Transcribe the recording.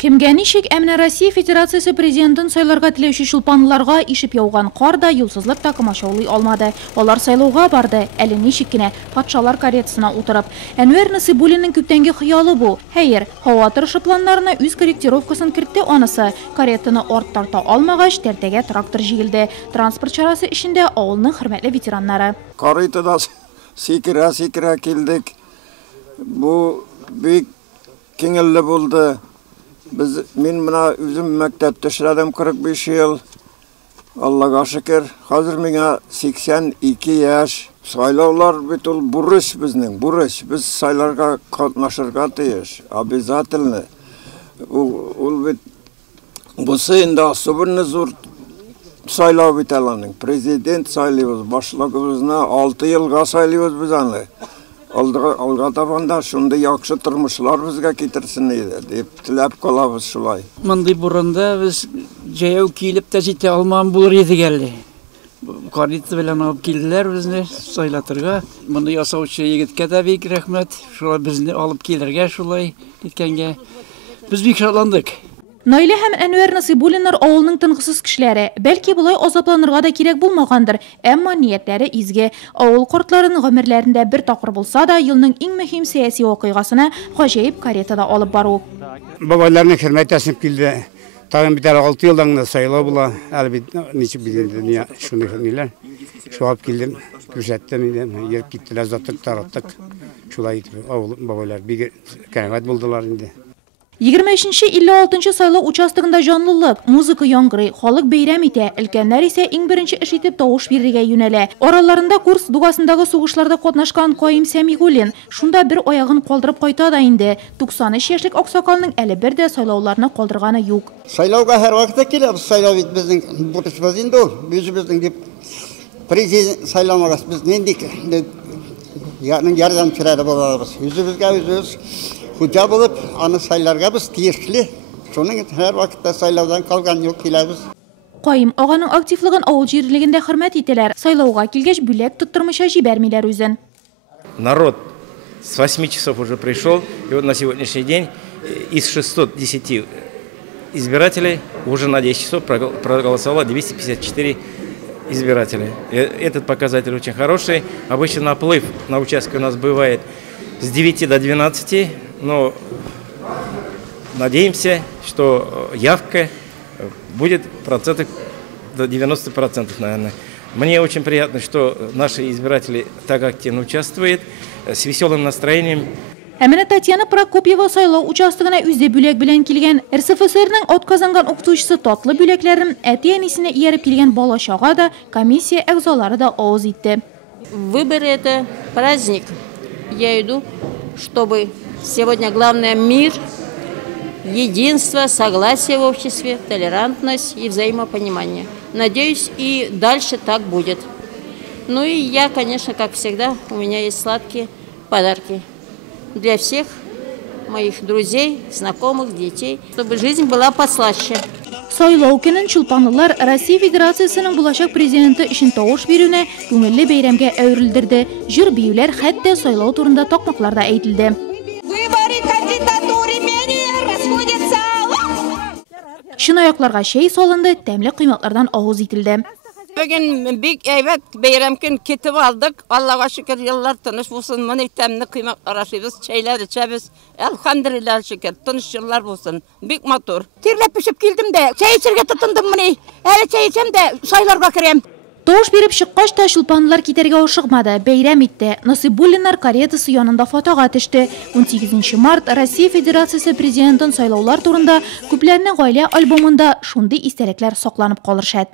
Кемгә ничек әмнә Россия Федерациясе президентын сайларга теләүче шулпанларга ишеп яуган кар да юлсызлык та комачаулый алмады. Алар сайлауга барды, әле ничек кенә патшалар каретасына утырып. Әнвәр Насыйбуллинның күптәнге хыялы бу. Хәер, һава торышы планнарына үз корректировкасын кертте анысы. Каретаны арт тарта алмагач, тәртәгә трактор җигелде. Транспорт чарасы эшендә авылның хөрмәтле ветераннары. Каретада сикерә килдек. Бу бик киңелле булды. Мен мына үзем мәктәптә эшләдем 45 ел. Аллага шөкер, хәзер миңа 82 яшь. Сайлаулар бит ул бурыч безнең, бурыч. Без сайларга катнашырга тиеш, обязательно. Ул бит бусы инде особенно зур сайлау бит аланың. Президент сайлыйбыз, башлыгыбызны 6 елга сайлыйбыз без аны. Алга табанда шунда яхшы тормышлар безгә китерсен иде дип теләп калабыз шулай. Мондый бурында без җәяү килеп тә җитә алман булыр идек әле. Карита белән алып килделәр безне сайлатырга. Моны ясаучы егеткә дә бик рәхмәт. Шулай безне алып килергә шулай иткәнгә. Без бик шатландык. Наилә һәм Әнвәр Насыйбуллиннар авылның тынкысыз кешеләре. Бәлки булай азапланырга да кирәк булмагандыр, әмма ниятләре изге. Авыл кортларының гомерләрендә бер тапкыр булса да, елның иң мөһим сәяси вакыйгасына гаҗәеп каретада алып бару. Бабайларның хөрмәтәсен килде. Тагын бит 6 елдан сайлау була. Әле бит ничек бит дөнья шуны ниләр. Шуап килдем, күрсәттем инде, йөреп киттеләр, заттык тараттык. Шулай итеп авыл бабайлар бик кәмәт булдылар инде. 23-56 сайлау участогында жанлылык, музыка яңгырый, халык бәйрәм итә, өлкәннәр исә иң беренче эш итеп тавыш бирергә юнәлә. Араларында Курск дугасындагы сугышларда катнашкан Каим Сәмигуллин шунда бер аягын калдырып кайта да инде. 93 яшьлек аксакалның әле бер дә сайлауларны калдырганы юк. Сайлауга һәр вакытта киләбез, сайлау бит безнең бурычыбыз инде ул. Безнең дип президент сайламагас без нинди ярдәмчеләре булабыз. Үзебезгә үзебез Хуҗа булып, аны сайларга без тиешле. Шуның һәр вакытта сайлаудан калган юк киләбез. Каим аганың активлыгын авыл җирлегендә хөрмәт итәләр. Сайлауга килгәч бүләк тоттырмыйча җибәрмиләр үзен. Народ с 8 часов уже пришел, и вот на сегодняшний день из 610 избирателей уже на 10 часов проголосовало 254 избирателя. Этот показатель очень хороший. Обычно наплыв на участке у нас бывает с 9 до 12, но надеемся, что явка будет процентов до 90%, наверное. Мне очень приятно, что наши избиратели так активно участвуют, с веселым настроением. Әмінә Татьяна Прокопьева сайлау участогына үзе бүләк белән килгән. РСФСРның атказанган укытучысы татлы бүләкләрен әти-әнисенә ияреп килгән бала-чага да, комиссия әгъзалары да авыз итте. Выборы — это праздник. Я иду, чтобы сегодня главное мир, единство, согласие в обществе, толерантность и взаимопонимание. Надеюсь, и дальше так будет. Ну и я, конечно, как всегда, у меня есть сладкие подарки для всех моих друзей, знакомых, детей, чтобы жизнь была послаще. Сайлау көнен чулпанлылар Россия Федерациясының булачак президенты өчен тавыш бирүне күңелле бәйрәмгә әверелдерде. Җыр биюләр хәтта сайлау турында такмакларда әйтелде. Шынаякларга чәй салынды, тәмле кыймаклардан авыз ителде. Bugün big evet beyramkın ketip aldık. Allah'a şükür yıllar tanış bulsun. Mani temni kıymak araşıyız. Çaylar içeriz. Elhamdülillah şükür. Tanış yıllar bulsun. Big motor. Tirlep pişip geldim de. Çay içirge tutundım mani. Hele çay içem de saylarga kirem. Тавыш биреп чыккач та шулпанлар китәргә ашыкмады, бәйрәм итте. Насыйбуллиннар каретасы янында фотога төште. 18 март Россия Федерациясе президентын сайлаулар турында күпләрнең гаилә альбомында шундый истәлекләр сакланып калыр шәт.